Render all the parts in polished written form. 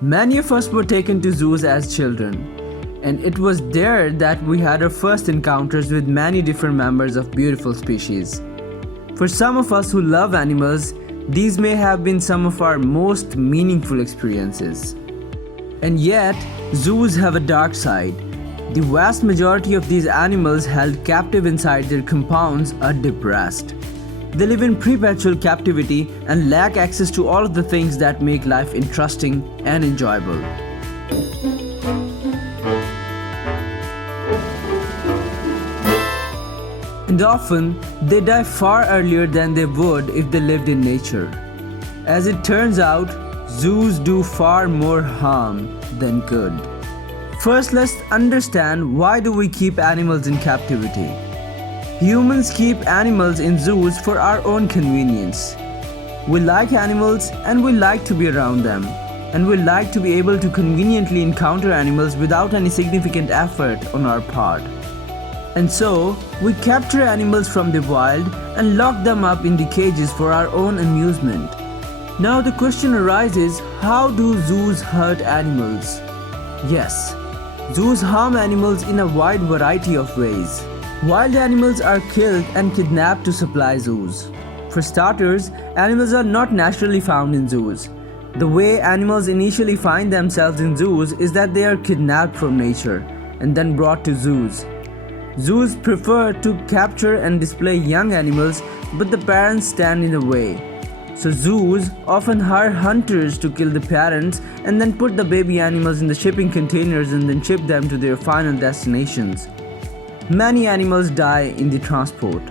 Many of us were taken to zoos as children, and it was there that we had our first encounters with many different members of beautiful species. For some of us who love animals, these may have been some of our most meaningful experiences. And yet, zoos have a dark side. The vast majority of these animals held captive inside their compounds are depressed. They live in perpetual captivity and lack access to all of the things that make life interesting and enjoyable. And often, they die far earlier than they would if they lived in nature. As it turns out, zoos do far more harm than good. First, let's understand why do we keep animals in captivity. Humans keep animals in zoos for our own convenience. We like animals and we like to be around them. And we like to be able to conveniently encounter animals without any significant effort on our part. And so, we capture animals from the wild and lock them up in the cages for our own amusement. Now the question arises, how do zoos hurt animals? Yes, zoos harm animals in a wide variety of ways. Wild animals are killed and kidnapped to supply zoos. For starters, animals are not naturally found in zoos. The way animals initially find themselves in zoos is that they are kidnapped from nature and then brought to zoos. Zoos prefer to capture and display young animals, but the parents stand in the way. So zoos often hire hunters to kill the parents and then put the baby animals in the shipping containers and then ship them to their final destinations. Many animals die in the transport.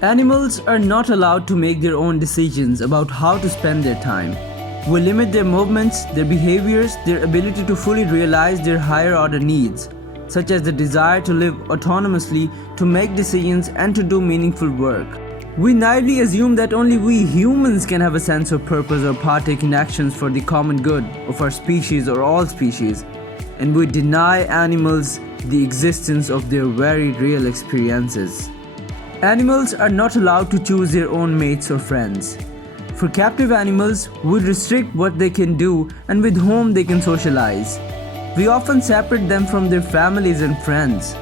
Animals are not allowed to make their own decisions about how to spend their time. We limit their movements, their behaviors, their ability to fully realize their higher order needs, such as the desire to live autonomously, to make decisions, and to do meaningful work. We naively assume that only we humans can have a sense of purpose or partake in actions for the common good of our species or all species, and we deny animals the existence of their very real experiences. Animals are not allowed to choose their own mates or friends. For captive animals, we restrict what they can do and with whom they can socialize. We often separate them from their families and friends.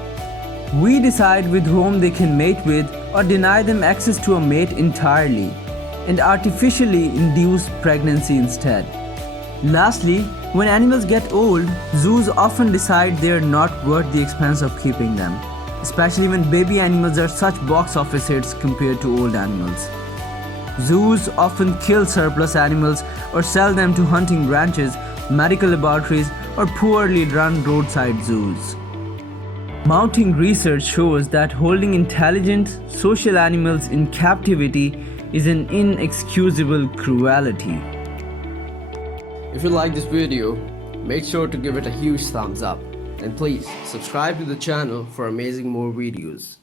We decide with whom they can mate with or deny them access to a mate entirely, and artificially induce pregnancy instead. Lastly, when animals get old, zoos often decide they are not worth the expense of keeping them, especially when baby animals are such box office hits compared to old animals. Zoos often kill surplus animals or sell them to hunting ranches, medical laboratories, or poorly run roadside zoos. Mounting research shows that holding intelligent, social animals in captivity is an inexcusable cruelty. If you like this video, make sure to give it a huge thumbs up, and please subscribe to the channel for amazing more videos.